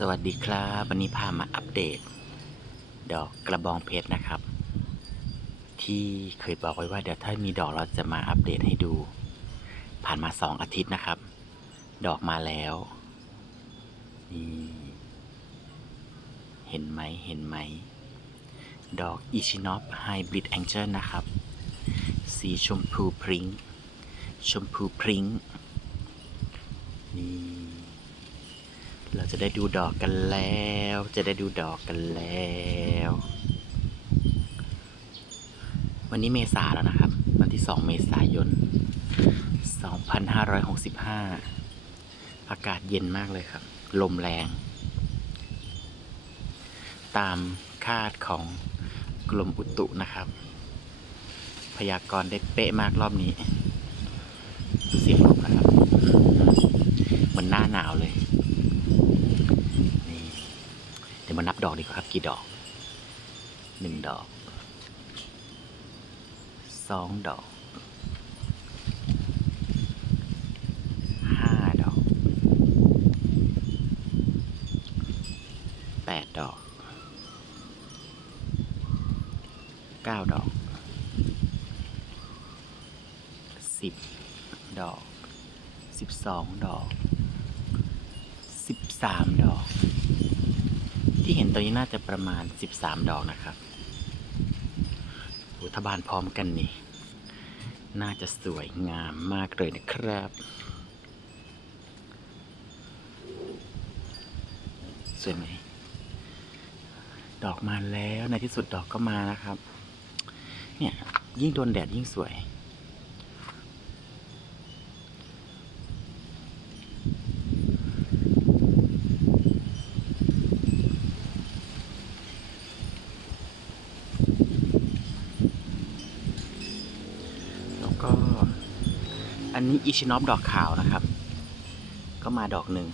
สวัสดีครับ วันนี้พามาอัปเดต ดอกกระบองเพชรนะครับ ที่เคยบอกไว้ว่าเดี๋ยวถ้ามีดอกเราจะมาอัปเดตให้ดู ผ่านมาสองอาทิตย์นะครับ ดอกมาแล้วนี่เห็นไหมเห็นไหม ดอกอิชินอฟไฮบริดแองเจิลนะครับ สีชมพูพริ้งชมพูพริ้งนี่ เราจะได้ดูดอกกันแล้ว จะได้ดูดอกกันแล้ว วันนี้เมษาแล้วนะครับ วันที่ 2 เมษายน 2565 อากาศเย็นมากเลยครับ ลมแรง ตามคาดของกรมอุตุนะครับ พยากรณ์ได้เป๊ะมากรอบนี้เสียงลมนะครับเหมือนหน้าหนาวเลย นี่เดี๋ยวมานับด อกดีกว่าครับ กี่ดอกหนึ่งดอกสองดอกห้าดอกแปดดอกเก้าดอกสิบดอกสิบสองดอกสิบสามดอก ที่เห็นตัวนี้น่าจะประมาณ 13 ดอกนะครับอุทบานพร้อมกันนี่ น่าจะสวยงามมากเลยนะครับ สวยไหม ดอกมาแล้วในที่สุดดอกก็มานะครับ เนี่ย ยิ่งโดนแดดยิ่งสวย ก็ อันนี้อิชินอฟดอกขาวนะครับ ก็มาดอกหนึ่ง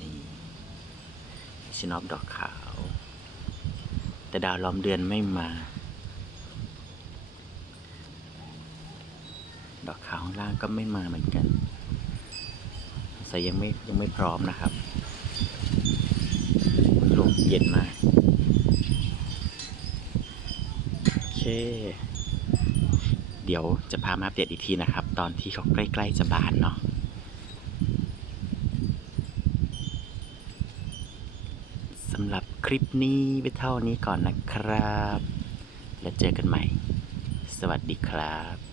นี่อิชินอฟดอกขาว แต่ดาวล้อมเดือนไม่มา ดอกขาวข้างล่างก็ไม่มาเหมือนกันใส่ยังไม่ยังไม่พร้อมนะครับลมเย็นมากโอเค เดี๋ยวจะพามาอัปเดตอีกทีนะครับ ตอนที่เขาใกล้ ๆ จะบานเนาะสำหรับคลิปนี้ไปเท่านี้ก่อนนะครับ แล้วเจอกันใหม่ สวัสดีครับ